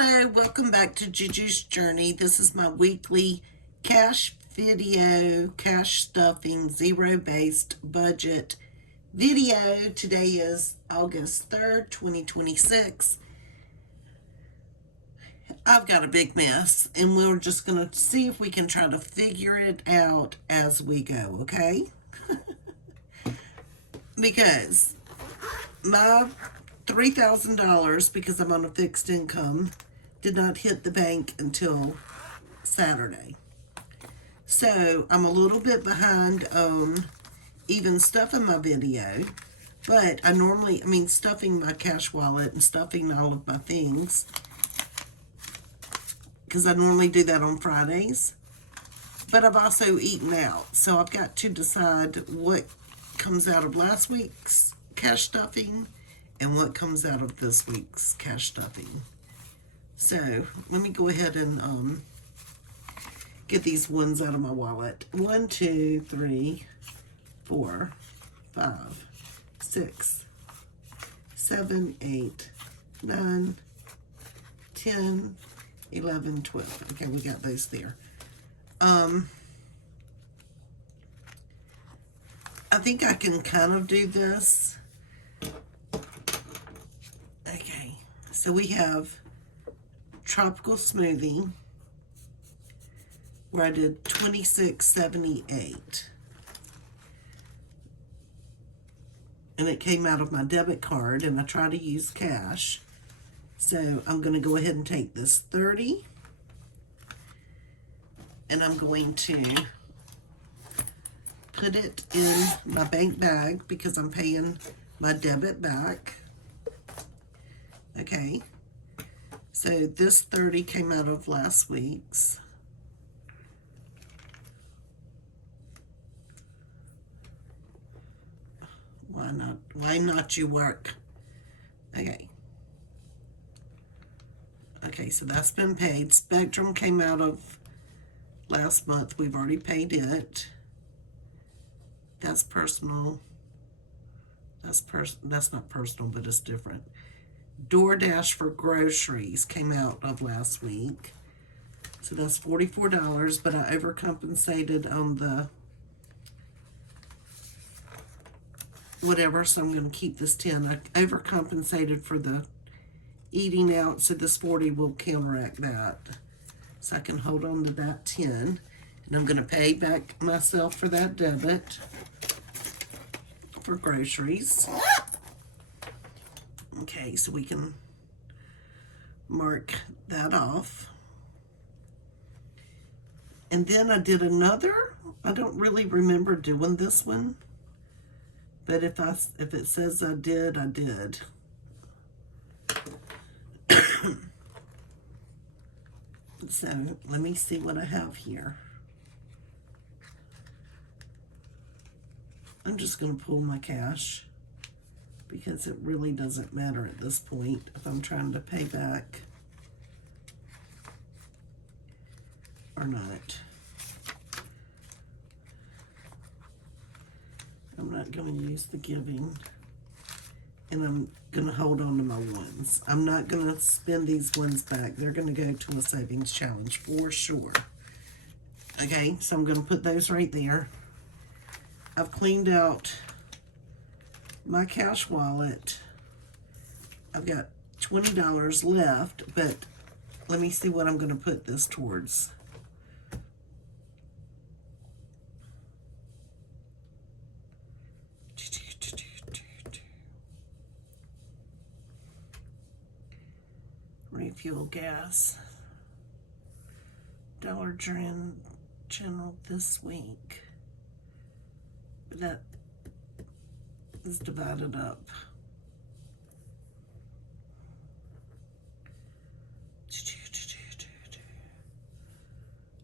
Hello, welcome back to JuJu's Journey. This is my weekly cash video, cash stuffing, zero-based budget video. Today is August 3rd, 2026. I've got a big mess, and we're just going to see if we can try to figure it out as we go, okay? Because my $3,000, because I'm on a fixed income, did not hit the bank until Saturday. So I'm a little bit behind on even stuffing my video, but stuffing my cash wallet and stuffing all of my things, because I normally do that on Fridays. But I've also eaten out, so I've got to decide what comes out of last week's cash stuffing and what comes out of this week's cash stuffing. So let me go ahead and get these ones out of my wallet. 1, 2, 3, 4, 5, 6, 7, 8, 9, 10, 11, 12. Okay, we got those there. I think I can kind of do this. Okay, so we have tropical smoothie, where I did $26.78, and it came out of my debit card, and I try to use cash. So I'm going to go ahead and take this 30, and I'm going to put it in my bank bag because I'm paying my debit back. Okay, so this 30 came out of last week's. Why not you work? Okay. Okay, so that's been paid. Spectrum came out of last month. We've already paid it. That's personal. That's not personal, but it's different. DoorDash for groceries came out of last week. So that's $44, but I overcompensated on the whatever, so I'm going to keep this 10. I overcompensated for the eating out, so this 40 will counteract that. So I can hold on to that 10. And I'm going to pay back myself for that debit for groceries. Okay, so we can mark that off. And then I did another. I don't really remember doing this one, but if it says I did, I did. So let me see what I have here. I'm just going to pull my cash because it really doesn't matter at this point if I'm trying to pay back or not. I'm not going to use the giving, and I'm going to hold on to my ones. I'm not going to spend these ones back. They're going to go to a savings challenge for sure. Okay, so I'm going to put those right there. I've cleaned out my cash wallet. I've got $20 left, but let me see what I'm going to put this towards. Refuel gas. Dollar General this week. But that is divided up.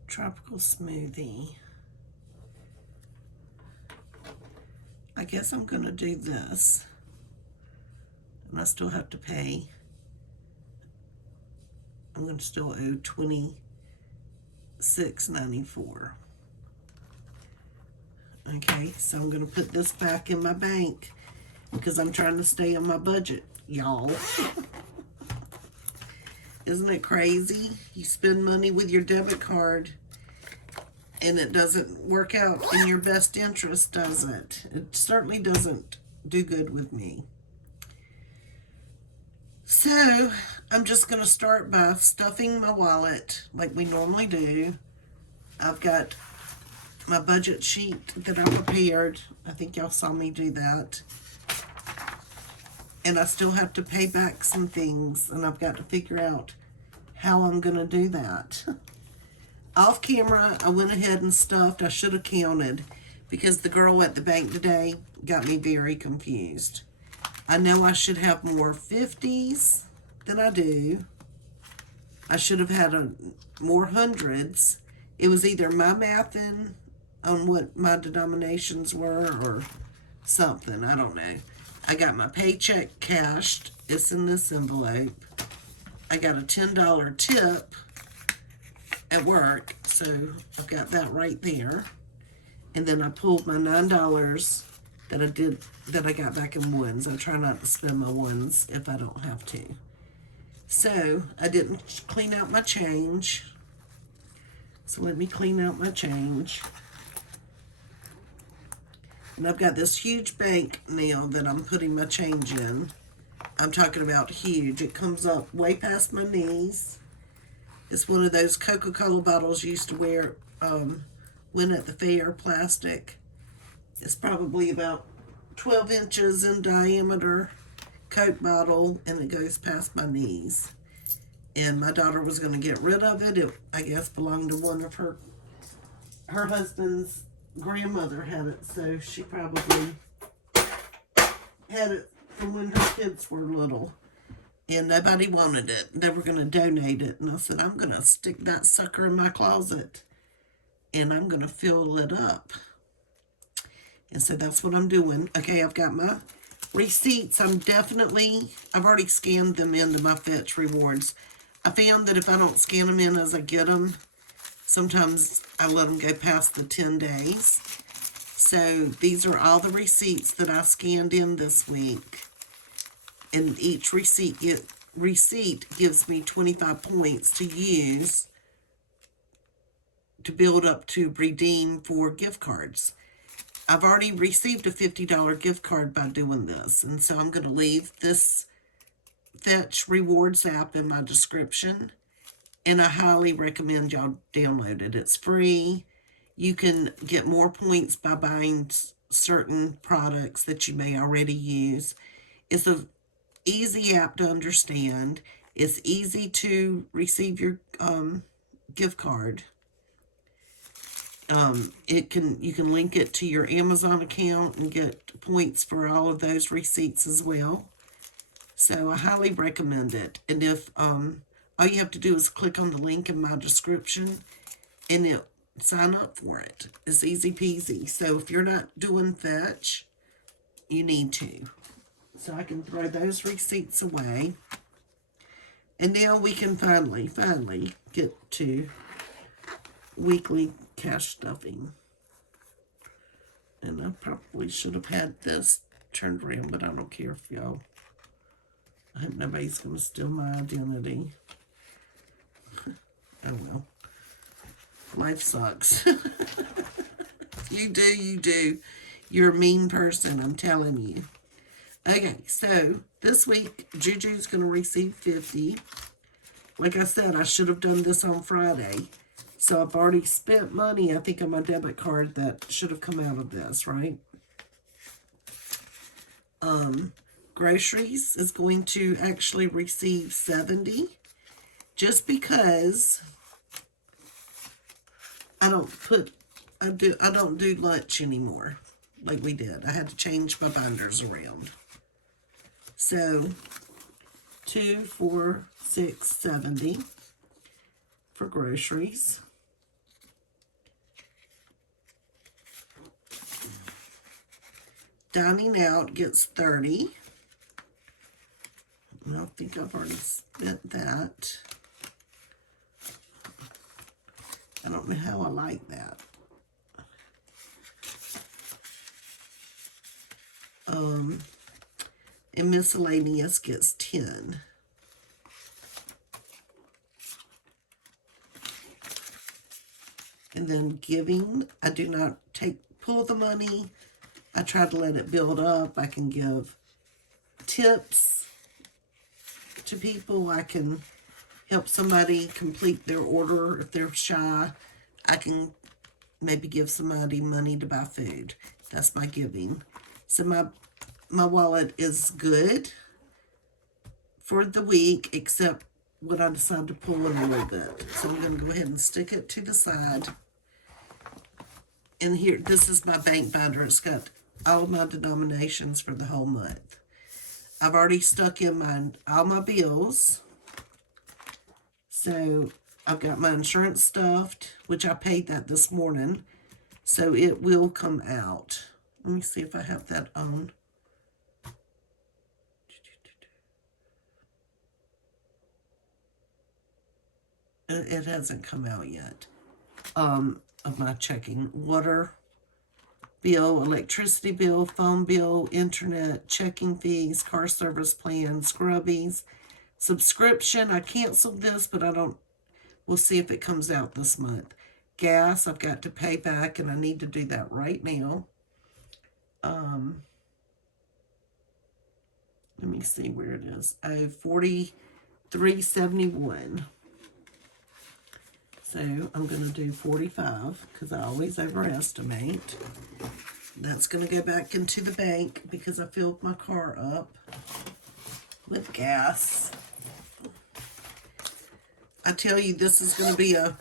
Tropical smoothie. I guess I'm going to do this. And I still have to pay. I'm going to still owe $26.94. Okay, so I'm going to put this back in my bank because I'm trying to stay on my budget, y'all. Isn't it crazy? You spend money with your debit card and it doesn't work out in your best interest, does it? It certainly doesn't do good with me. So, I'm just going to start by stuffing my wallet like we normally do. I've got my budget sheet that I prepared. I think y'all saw me do that. And I still have to pay back some things, and I've got to figure out how I'm going to do that. Off camera, I went ahead and stuffed. I should have counted because the girl at the bank today got me very confused. I know I should have more 50s than I do. I should have had more hundreds. It was either my mathing on what my denominations were or something. I don't know. I got my paycheck cashed. It's in this envelope. I got a $10 tip at work, so I've got that right there. And then I pulled my $9 that I got back in ones. I try not to spend my ones if I don't have to. So I didn't clean out my change. So let me clean out my change. And I've got this huge bank now that I'm putting my change in. I'm talking about huge. It comes up way past my knees. It's one of those Coca-Cola bottles you used to wear when at the fair, plastic. It's probably about 12 inches in diameter, Coke bottle, and it goes past my knees. And my daughter was going to get rid of it. It, I guess, belonged to one of her husband's grandmother had it, so she probably had it from when her kids were little. And nobody wanted it. They were going to donate it. And I said, I'm going to stick that sucker in my closet. And I'm going to fill it up. And so that's what I'm doing. Okay, I've got my receipts. I've already scanned them into my Fetch Rewards. I found that if I don't scan them in as I get them, sometimes I let them go past the 10 days. So these are all the receipts that I scanned in this week. And each receipt gives me 25 points to use to build up to redeem for gift cards. I've already received a $50 gift card by doing this. And so I'm going to leave this Fetch Rewards app in my description. And I highly recommend y'all download it. It's free. You can get more points by buying certain products that you may already use. It's a easy app to understand. It's easy to receive your gift card. You can link it to your Amazon account and get points for all of those receipts as well. So I highly recommend it. And if all you have to do is click on the link in my description and it sign up for it. It's easy peasy. So if you're not doing Fetch, you need to. So I can throw those receipts away. And now we can finally get to weekly cash stuffing. And I probably should have had this turned around, but I don't care if y'all. I hope nobody's going to steal my identity. Oh well. Life sucks. You do. You're a mean person, I'm telling you. Okay, so this week, JuJu's going to receive 50. Like I said, I should have done this on Friday. So I've already spent money, I think, on my debit card that should have come out of this, right? Groceries is going to actually receive 70. Just because I don't do lunch anymore like we did. I had to change my binders around. So 2, 4, 6, 70 for groceries. Dining out gets 30. I don't think I've already spent that. I don't know how I like that. And miscellaneous gets 10. And then giving, I do not pull the money. I try to let it build up. I can give tips to people. I can help somebody complete their order if they're shy. I can maybe give somebody money to buy food. That's my giving. So my wallet is good for the week, except what I decide to pull in a little bit. So I'm going to go ahead and stick it to the side. And here, this is my bank binder. It's got all of my denominations for the whole month. I've already stuck in all my bills. So I've got my insurance stuffed, which I paid that this morning. So it will come out. Let me see if I have that on. It hasn't come out yet. Of my checking. Water bill, electricity bill, phone bill, internet, checking fees, car service plan, scrubbies, subscription. I canceled this, but we'll see if it comes out this month. Gas, I've got to pay back, and I need to do that right now. Let me see where it is. Oh, $43.71. So I'm going to do 45 because I always overestimate. That's going to go back into the bank because I filled my car up with gas. I tell you, this is going to be a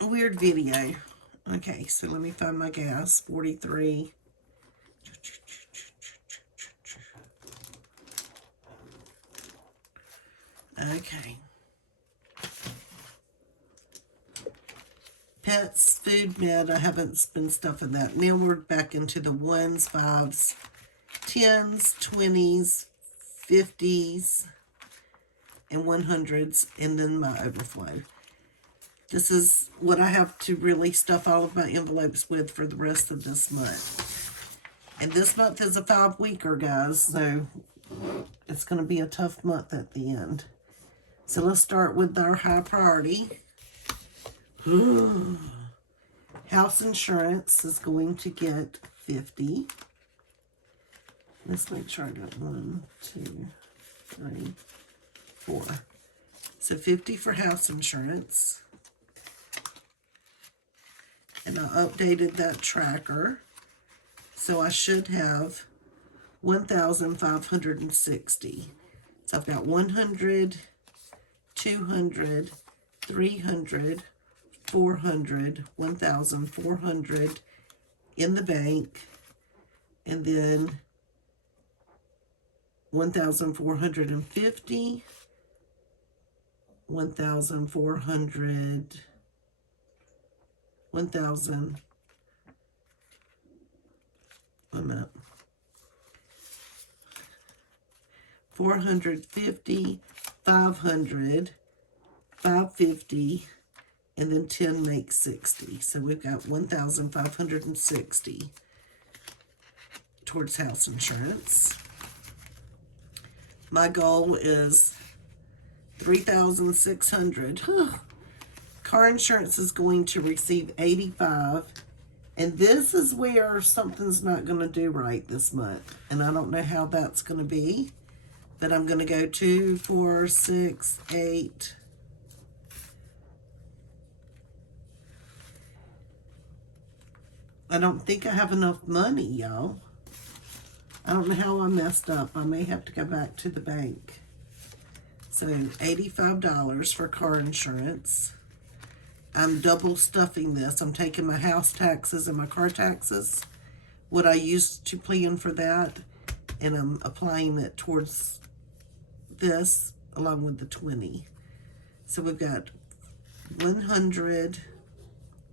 weird video. Okay, so let me find my gas. 43. Okay. Pets, food, med, I haven't been stuffing that. Now we're back into the 1s, 5s, 10s, 20s, 50s, and 100s, and then my overflow. This is what I have to really stuff all of my envelopes with for the rest of this month. And this month is a 5-weeker, guys, so it's going to be a tough month at the end. So let's start with our high priority. House insurance is going to get 50. Let's make sure I got 1, 2, 3, 4. So 50 for house insurance. And I updated that tracker. So I should have 1,560. So I've got 100, 200, 300, 400, 1,400 in the bank, and then 1,450, 1,400, 1,000, wait a minute, 450, 500, 550, and then 10 makes 60. So we've got 1,560 towards house insurance. My goal is 3,600. Car insurance is going to receive 85. And this is where something's not going to do right this month. And I don't know how that's going to be. But I'm going to go 2, 4, 6, 8. I don't think I have enough money, y'all. I don't know how I messed up. I may have to go back to the bank. So $85 for car insurance. I'm double stuffing this. I'm taking my house taxes and my car taxes, what I used to plan for that, and I'm applying it towards this along with the 20. So we've got 100,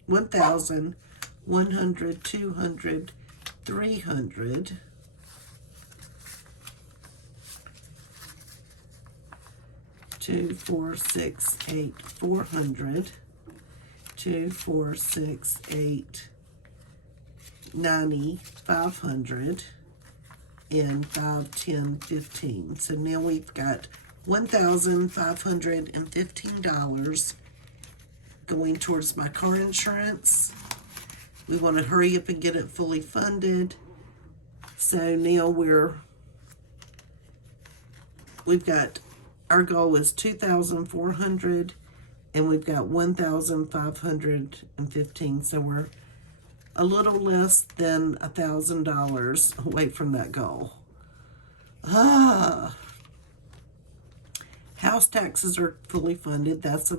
1,000, 100, 200, 300. Two, 4, 6, 8, 400. 2, 4, 6, 8, 90, 500, and 5, 10, 15. So now we've got $1,515 going towards my car insurance. We want to hurry up and get it fully funded. So now we've got, our goal is $2,400 and we've got $1,515. So we're a little less than $1,000 away from that goal. House taxes are fully funded. That's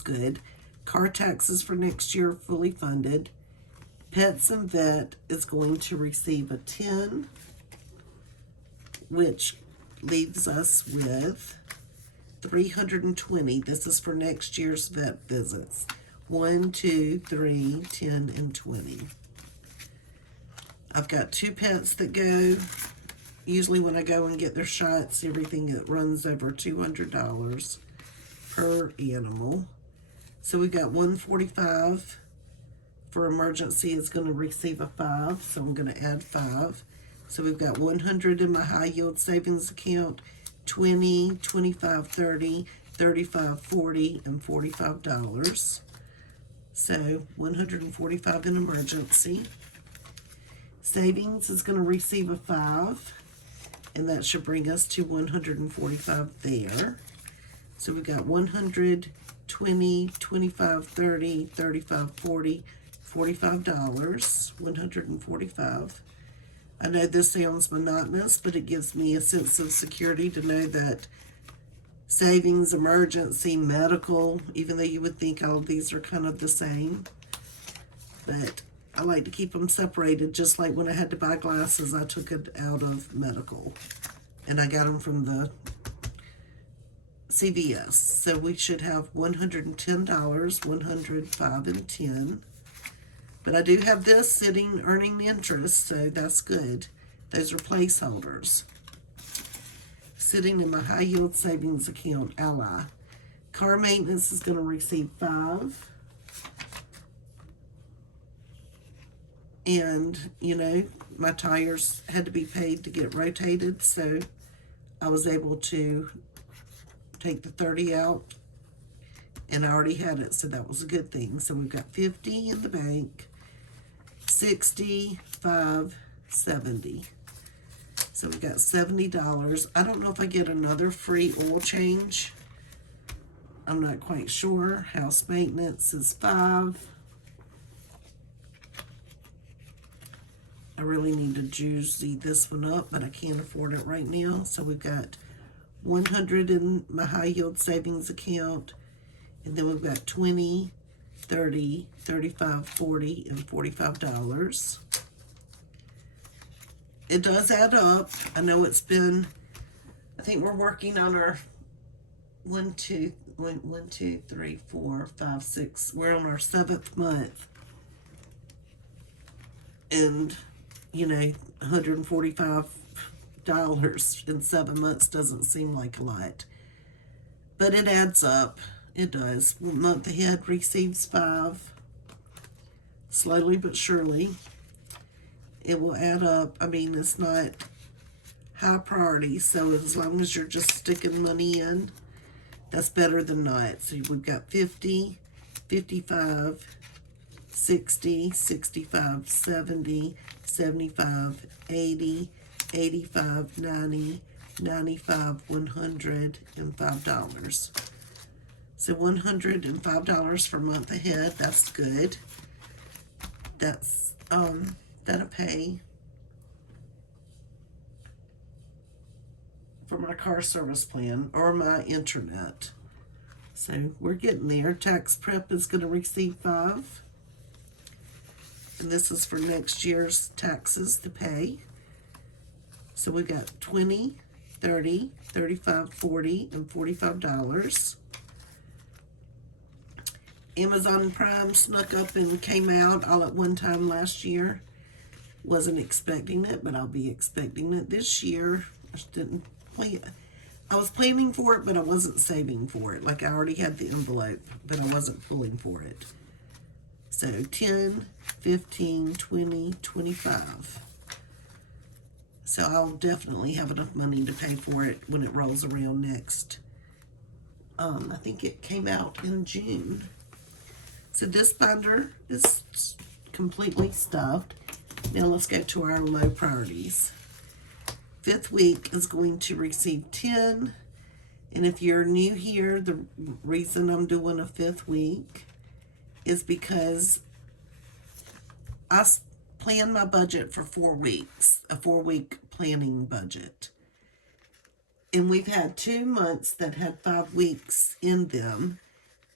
good. Car taxes for next year are fully funded. Pets and vet is going to receive a 10, which leaves us with 320. This is for next year's vet visits. 1, 2, 3, 10, and 20. I've got 2 pets that go. Usually when I go and get their shots, everything, it runs over $200 per animal. So we got 145 for emergency. Is going to receive a 5, so I'm going to add 5. So we've got 100 in my high yield savings account, 20, 25, 30, 35, 40, and $45. So 145 in emergency. Savings is going to receive a 5, and that should bring us to 145 there. So we've got 100, 20, 25, 30, 35, 40, $45, 145. I know this sounds monotonous, but it gives me a sense of security to know that savings, emergency, medical, even though you would think all of these are kind of the same, but I like to keep them separated. Just like when I had to buy glasses, I took it out of medical, and I got them from the CVS. So we should have $110, 105 and 10. But I do have this sitting, earning interest, so that's good. Those are placeholders. Sitting in my high yield savings account, Ally. Car maintenance is going to receive 5. And, you know, my tires had to be paid to get rotated, so I was able to take the 30 out, and I already had it, so that was a good thing. So we've got 50 in the bank, 65, 70. So we got $70. I don't know if I get another free oil change. I'm not quite sure. House maintenance is 5. I really need to juicy this one up, but I can't afford it right now. So we've got 100 in my high yield savings account, and then we've got 20, 30, 35, 40, and $45. It does add up. I know it's been, I think we're working on our 1, 2, 3, 4, 5, 6. We're on our 7th month. And, you know, $145 in 7 months doesn't seem like a lot. But it adds up. It does. Month ahead receives 5. Slowly but surely, it will add up. I mean, it's not high priority, so as long as you're just sticking money in, that's better than not. So we've got 50, 55, 60, 65, 70, 75, 80, 85, 90, 95, 100, and $5. So $105 for month ahead. That's good. That's that'll pay for my car service plan or my internet. So we're getting there. Tax prep is going to receive 5. And this is for next year's taxes to pay. So we've got 20, 30, 35, 40, and $45. Amazon Prime snuck up and came out all at one time last year. Wasn't expecting it, but I'll be expecting it this year. I just didn't plan. I was planning for it, but I wasn't saving for it. Like I already had the envelope, but I wasn't pulling for it. So 10, 15, 20, 25. So I'll definitely have enough money to pay for it when it rolls around next. I think it came out in June. So this binder is completely stuffed. Now let's go to our low priorities. 5th week is going to receive 10. And if you're new here, the reason I'm doing a 5th week is because I plan my budget for 4 weeks, a 4-week planning budget. And we've had 2 months that had 5 weeks in them,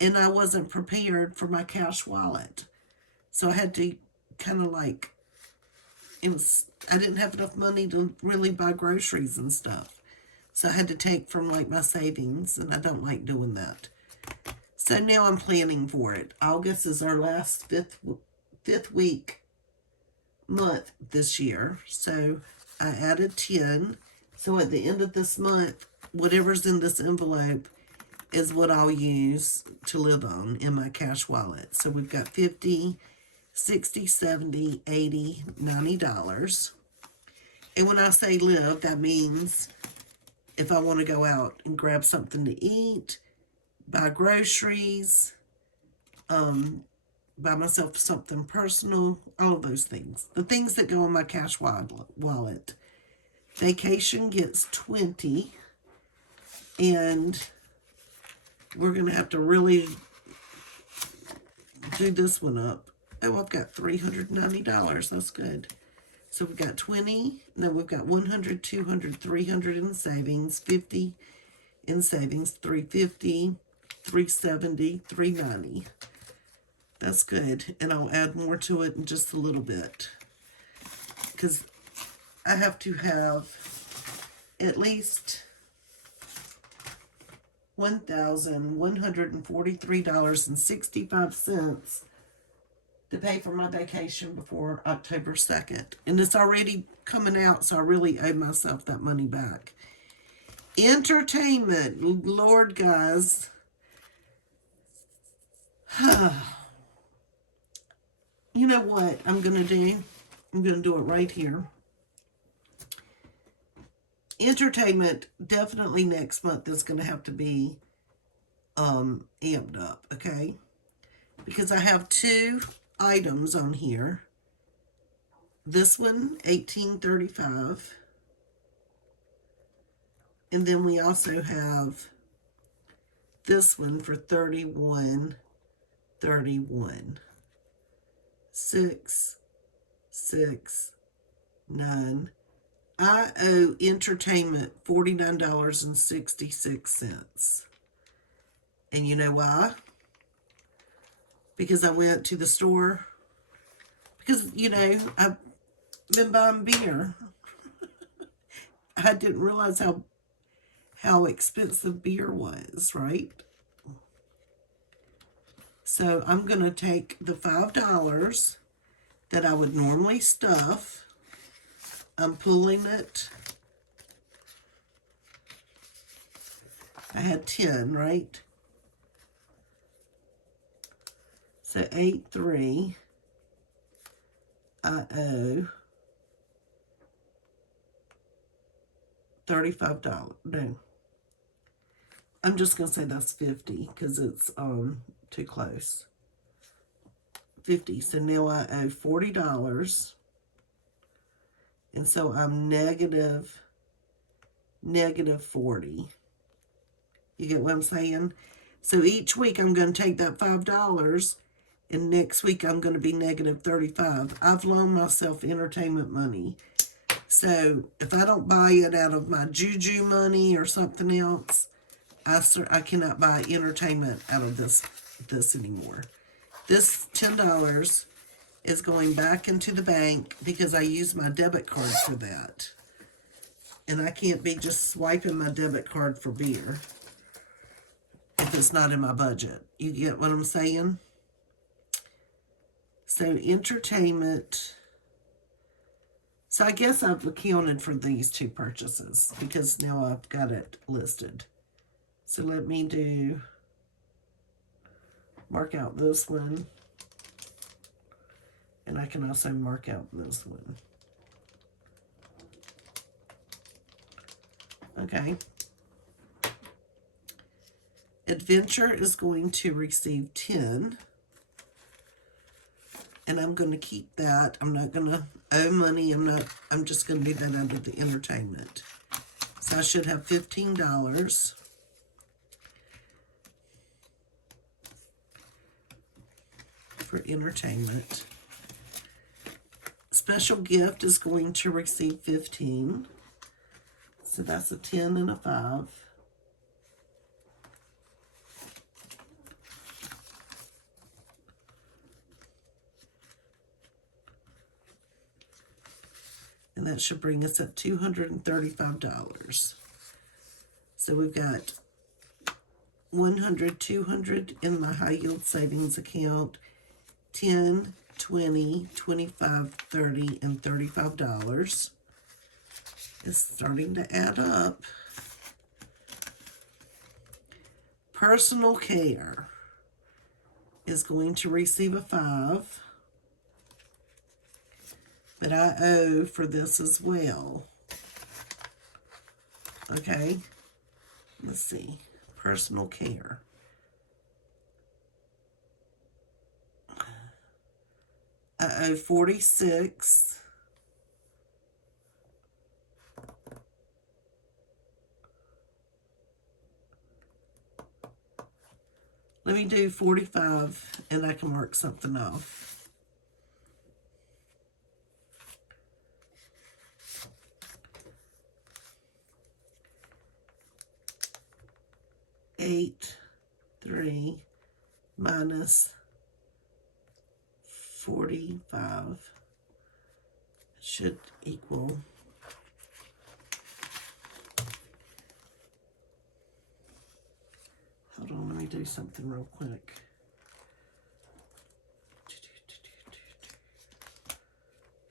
and I wasn't prepared for my cash wallet. So I had to kind of like, I didn't have enough money to really buy groceries and stuff. So I had to take from like my savings, and I don't like doing that. So now I'm planning for it. August is our last fifth week month this year. So I added 10. So at the end of this month, whatever's in this envelope is what I'll use to live on in my cash wallet. So we've got $50, $60, $70, $80, $90. And when I say live, that means if I want to go out and grab something to eat, buy groceries, buy myself something personal, all of those things. The things that go in my cash wallet. Vacation gets 20, and we're going to have to really do this one up. Oh, I've got $390. That's good. So we've got 20. No, we've got 100, 200, 300 in savings, 50 in savings, 350, 370, 390. That's good. And I'll add more to it in just a little bit, because I have to have at least $1,143.65 to pay for my vacation before October 2nd. And it's already coming out, so I really owe myself that money back. Entertainment. Lord, guys. You know what I'm going to do? I'm going to do it right here. Entertainment, definitely next month is going to have to be amped up, okay? Because I have 2 items on here. This one, $18.35. And then we also have this one for $31.31. 6, 6, 9. I owe entertainment $49.66. And you know why? Because I went to the store. Because, you know, I've been buying beer. I didn't realize how expensive beer was, right? So I'm going to take the $5 that I would normally stuff. I'm pulling it. I had 10, right? So 8.3. I owe $35. No. I'm just going to say that's 50 because it's too close. 50. So now I owe $40. And so I'm negative 40. You get what I'm saying? So each week I'm going to take that $5, and next week I'm going to be negative 35. I've loaned myself entertainment money. So if I don't buy it out of my JuJu money or something else, I cannot buy entertainment out of this anymore. This $10 is going back into the bank because I use my debit card for that. And I can't be just swiping my debit card for beer if it's not in my budget. You get what I'm saying? So entertainment. So I guess I've accounted for these 2 purchases because now I've got it listed. So let me mark out this one. And I can also mark out this one. Okay. Adventure is going to receive 10. And I'm going to keep that. I'm not going to owe money. I'm just going to do that under the entertainment. So I should have $15 for entertainment. Special gift is going to receive 15. So that's a 10 and a 5. And that should bring us up $235. So we've got 100, 200 in my high yield savings account, 10, 20, 25, 30, and $35. It's starting to add up. Personal care is going to receive a 5. But I owe for this as well. Okay, let's see. Personal care. I owe 46. Let me do 45 and I can mark something off. Eight, 3 minus 45 should equal hold on, let me do something real quick.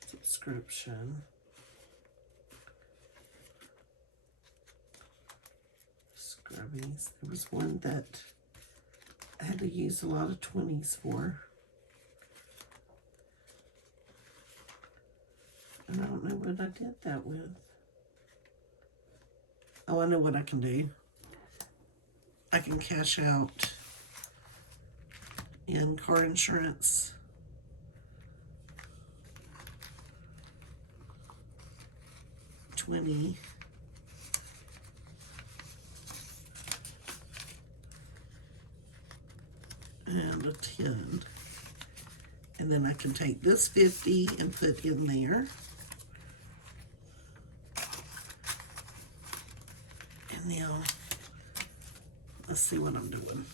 Subscription. Scrubbies. There was one that I had to use a lot of 20s for. And I don't know what I did that with. Oh, I know what I can do. I can cash out in car insurance. $20. And a 10. And then I can take this 50 and put in there. And now, let's see what I'm doing.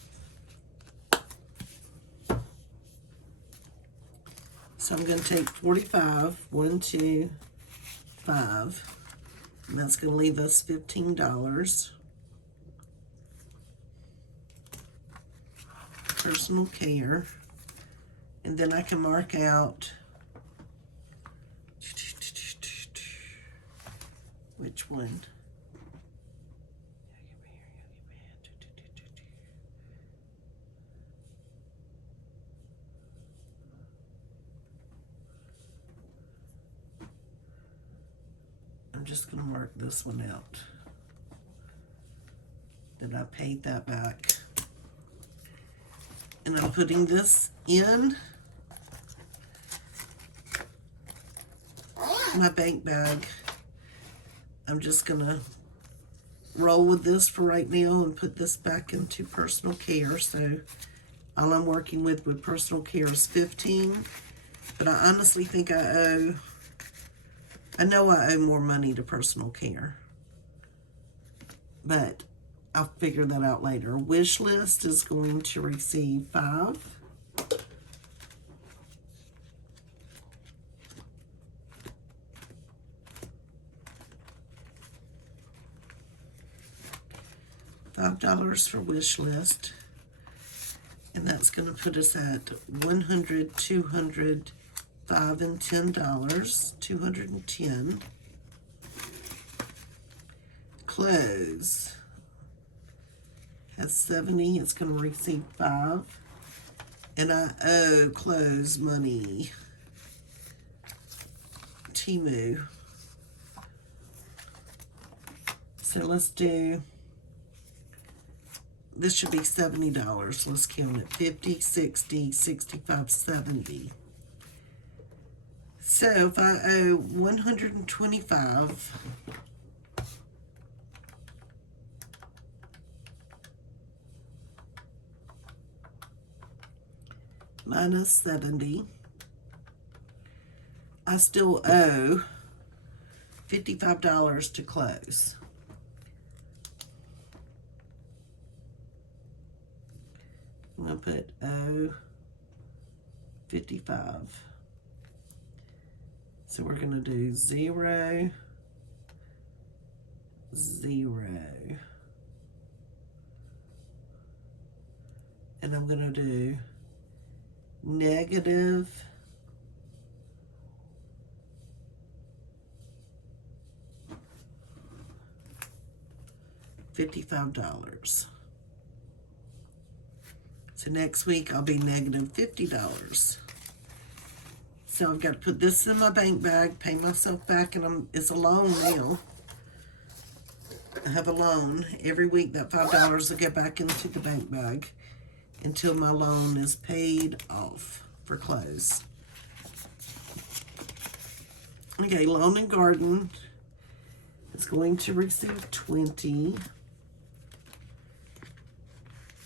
So I'm going to take 45, 1, 2, 5. And that's going to leave us $15. Personal care. And then I can mark out which one. I'm just going to mark this one out. Then I paid that back. And I'm putting this in my bank bag. I'm just going to roll with this for right now and put this back into personal care. So all I'm working with personal care is 15. But I honestly think I know I owe more money to personal care. But I'll figure that out later. Wish list is going to receive 5. $5 for wish list. And that's going to put us at 100, 200, 5 and $10, 210. Clothes has 70, it's going to receive 5. And I owe clothes money. Timu. So let's do, this should be $70. Let's count it. 50, 60, 65, 70. So if I owe 125, minus 70, I still owe $55 to close. I'm going to put O 55. So we're going to do 0, 0. And I'm going to do negative $55. So next week I'll be negative $50. So I've got to put this in my bank bag, pay myself back, and it's a loan now. I have a loan. Every week that $5 will get back into the bank bag until my loan is paid off for close. Okay, Lawn and Garden is going to receive 20.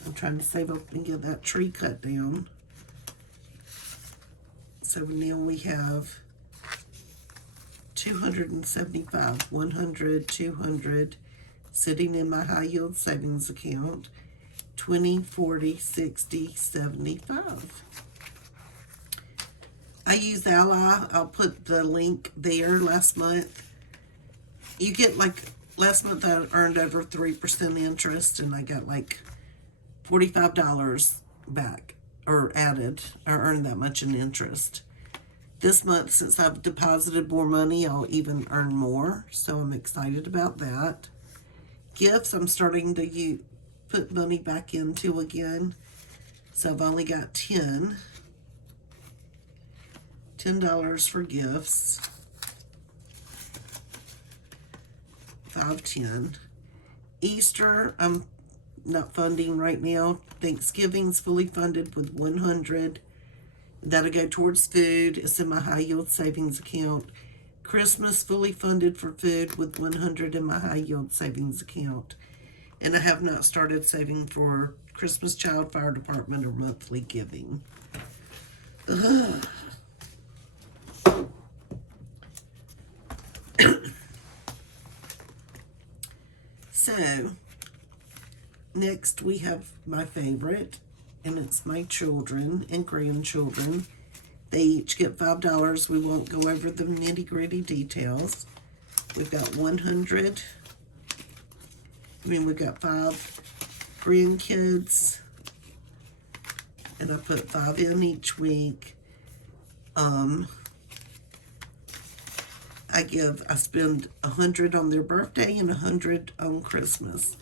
I'm trying to save up and get that tree cut down. So now we have 275, 100, 200 sitting in my high yield savings account. 20, 40, 60, 75. I use Ally. I'll put the link there. Last month, you get like, last month I earned over 3% interest, and I got like $45 back, or added, or earned that much in interest. This month, since I've deposited more money, I'll even earn more, so I'm excited about that. Gifts, I'm starting to put money back into again, so I've only got $10 for gifts. 510. Easter, I'm not funding right now. Thanksgiving's fully funded with 100. That'll go towards food. It's in my high yield savings account. Christmas fully funded for food with 100 in my high yield savings account. And I have not started saving for Christmas Child Fire Department or monthly giving. Ugh. So, next we have my favorite, and it's my children and grandchildren. They each get $5. We won't go over the nitty-gritty details. We've got 100. We've got 5 grandkids, and I put 5 in each week. I spend 100 on their birthday and 100 on Christmas.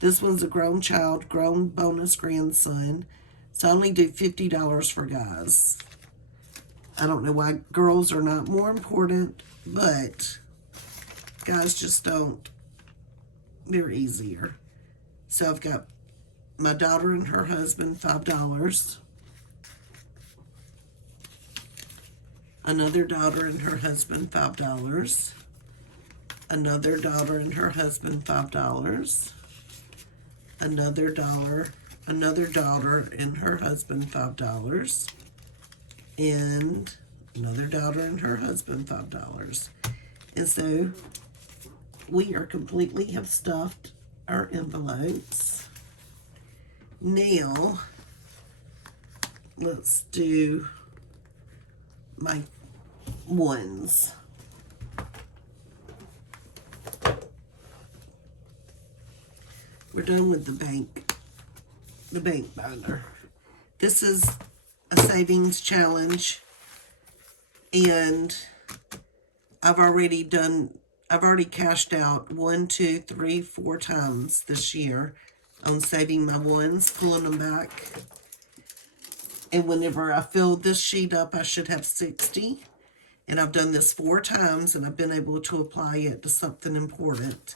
This one's a grown child, grown bonus grandson. So I only do $50 for guys. I don't know why girls are not more important, but guys just don't. They're easier. So I've got my daughter and her husband, $5. Another daughter and her husband, $5. Another daughter and her husband, $5. Another daughter and her husband, $5. And another daughter and her husband, $5. And so we are completely have stuffed our envelopes. Now, let's do my ones. We're done with the bank binder. This is a savings challenge, and I've already cashed out 1, 2, 3, 4 times this year on saving my ones, pulling them back. And whenever I fill this sheet up, I should have 60. And I've done this 4 times, and I've been able to apply it to something important.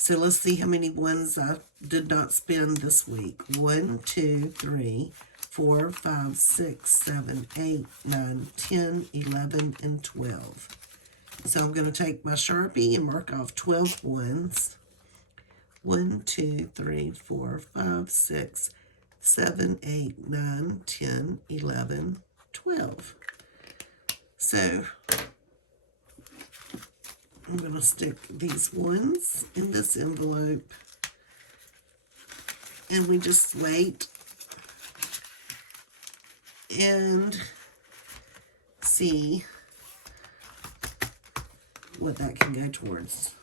So let's see how many ones I did not spend this week. 1, 2, 3, 4, 5, 6, 7, 8, 9, 10, 11, and 12. So I'm going to take my Sharpie and mark off 12 ones. 1, 2, 3, 4, 5, 6, 7, 8, 9, 10, 11, 12. So I'm going to stick these ones in this envelope, and we just wait and see what that can go towards.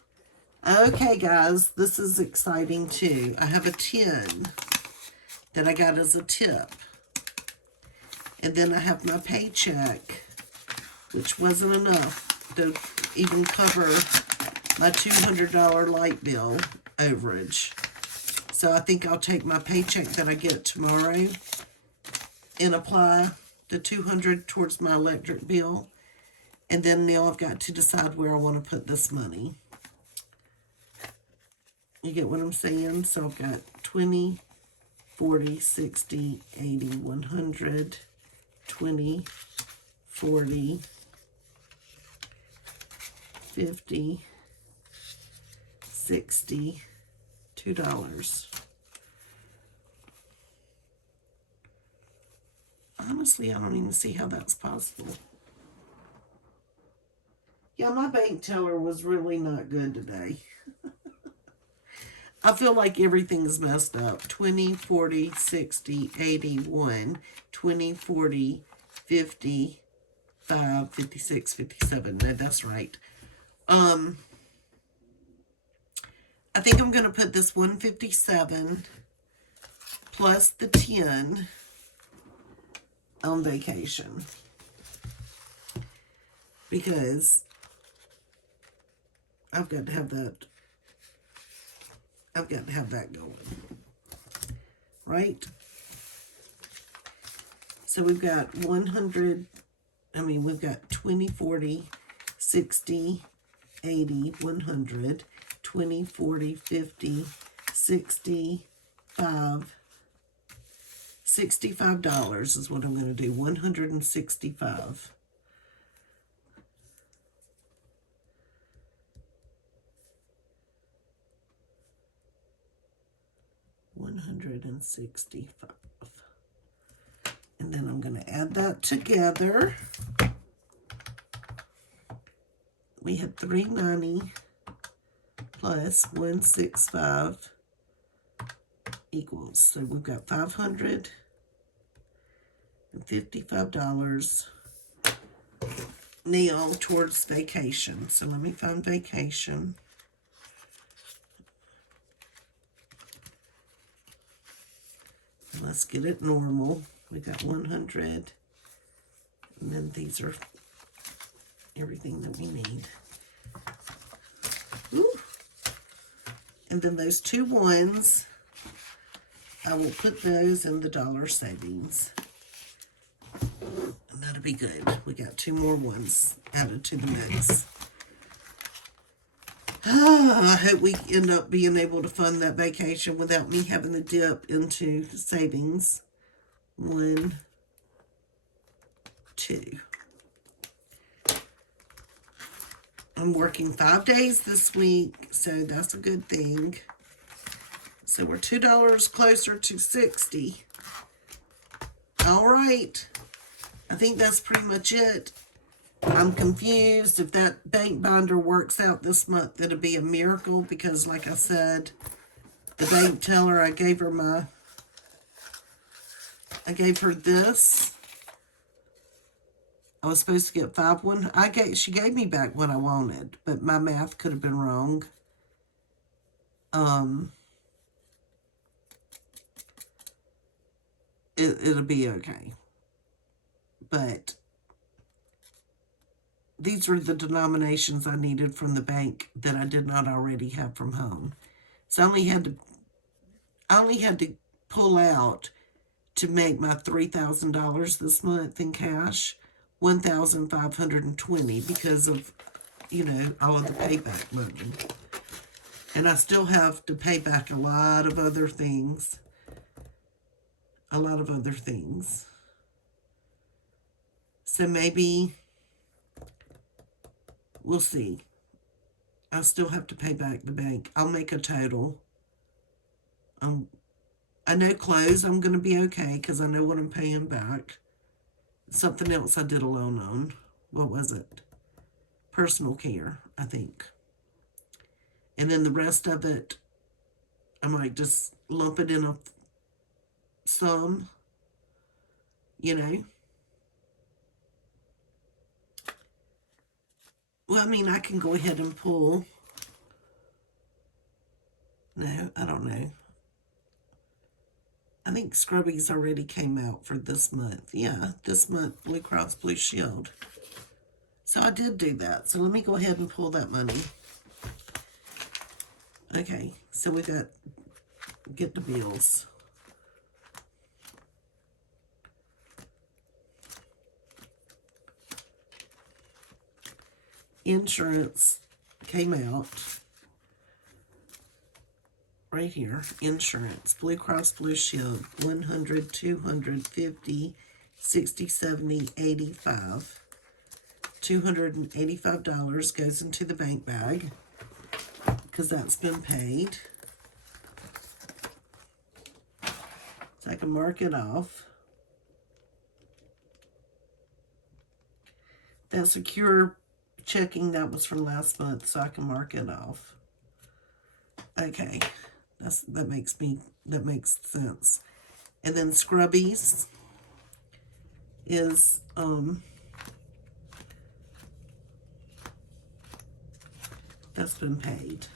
Okay, guys, this is exciting too. I have a 10 that I got as a tip. And then I have my paycheck, which wasn't enough to even cover my $200 light bill overage. So I think I'll take my paycheck that I get tomorrow and apply the $200 towards my electric bill. And then now I've got to decide where I want to put this money. You get what I'm saying? So I've got 20, 40, 60, 80, 100, 20, 40, 50, 60, $2. Honestly, I don't even see how that's possible. Yeah, my bank teller was really not good today. I feel like everything's messed up. 20, 40, 60, 81, 20, 40, 50, 5, 56, 57. No, that's right. I think I'm going to put this 157 plus the 10 on vacation. Because I've got to have that. I've got to have that going. Right? So we've got 100, we've got 20, 40, 60, 80, 100, 20, 40, 50, 65, $65 is what I'm going to do. 165. $165. And then I'm going to add that together. We had $390 plus 165 equals. So we've got $555 now towards vacation. So let me find vacation. Let's get it normal. We got 100. And then these are everything that we need. Ooh. And then those 2 ones, I will put those in the dollar savings. And that'll be good. We got 2 more ones added to the mix. I hope we end up being able to fund that vacation without me having to dip into savings. 1, 2. I'm working 5 days this week, so that's a good thing. So we're $2 closer to 60. All right. I think that's pretty much it. I'm confused. If that bank binder works out this month, it'll be a miracle because, like I said, the bank teller, I gave her this. I was supposed to get 5 she gave me back what I wanted, but my math could have been wrong. It'll be okay. But these were the denominations I needed from the bank that I did not already have from home. So I only had to pull out to make my $3,000 this month in cash, $1,520 because of, all of the payback money. And I still have to pay back a lot of other things. A lot of other things. So maybe we'll see. I still have to pay back the bank. I'll make a total. I know clothes I'm going to be okay because I know what I'm paying back. Something else I did a loan on. What was it? Personal care, I think. And then the rest of it, I might just lump it in a sum, you know. Well, I mean, I can go ahead and pull. No, I don't know. I think Scrubbies already came out for this month. Yeah, this month, Blue Cross Blue Shield. So I did do that. So let me go ahead and pull that money. Okay, so we got, get the bills. Insurance came out. Right here, insurance, Blue Cross Blue Shield, 100, 200, 50, 60, 70, 85. $285 goes into the bank bag because that's been paid. So I can mark it off. That secure checking, that was from last month, so I can mark it off. Okay. That makes sense. And then Scrubbies is that's been paid.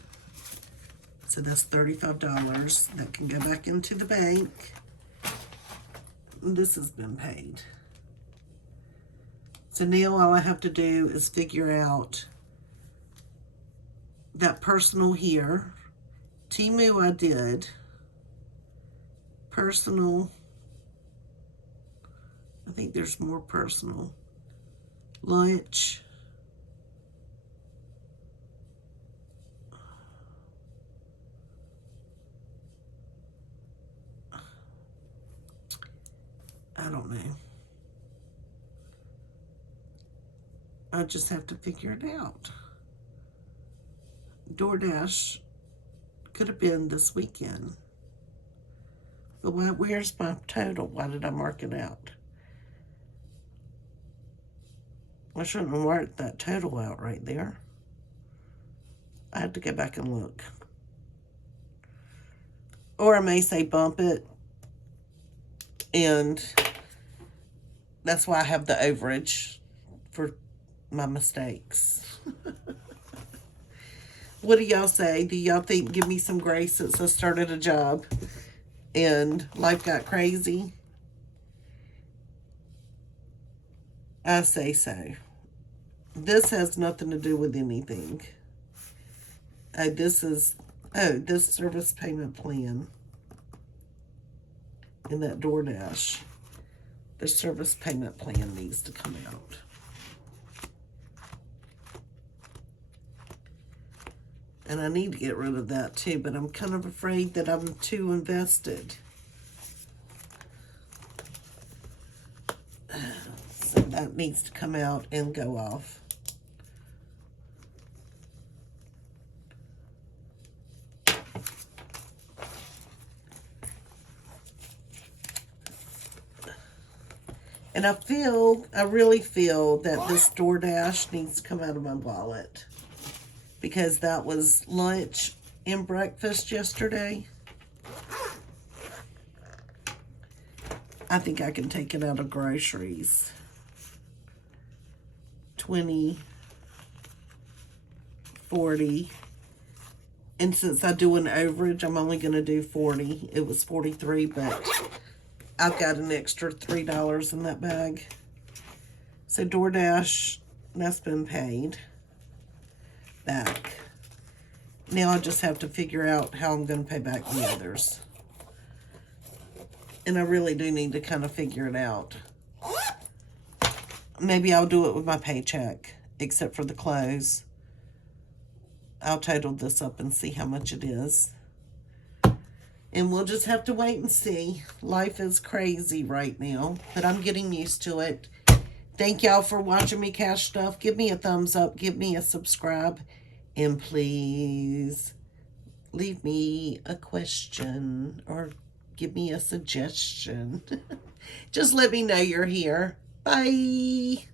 So that's $35 that can go back into the bank. This has been paid. So now all I have to do is figure out that personal here. Temu I did. Personal. I think there's more personal. Lunch. I don't know. I just have to figure it out. DoorDash could have been this weekend. But where's my total? Why did I mark it out? I shouldn't have marked that total out right there. I have to go back and look. Or I may say bump it. And that's why I have the overage for my mistakes. What do y'all say? Do y'all think, give me some grace since I started a job and life got crazy? I say so. This has nothing to do with anything. This service payment plan in that DoorDash. The service payment plan needs to come out. And I need to get rid of that too, but I'm kind of afraid that I'm too invested. So that needs to come out and go off. And I really feel that this DoorDash needs to come out of my wallet. Because that was lunch and breakfast yesterday. I think I can take it out of groceries. 20, 40. And since I do an overage, I'm only going to do 40. It was 43, but I've got an extra $3 in that bag. So DoorDash, that's been paid back. Now I just have to figure out how I'm going to pay back the others. And I really do need to kind of figure it out. Maybe I'll do it with my paycheck, except for the clothes. I'll total this up and see how much it is. And we'll just have to wait and see. Life is crazy right now, but I'm getting used to it. Thank y'all for watching me cash stuff. Give me a thumbs up. Give me a subscribe. And please leave me a question or give me a suggestion. Just let me know you're here. Bye.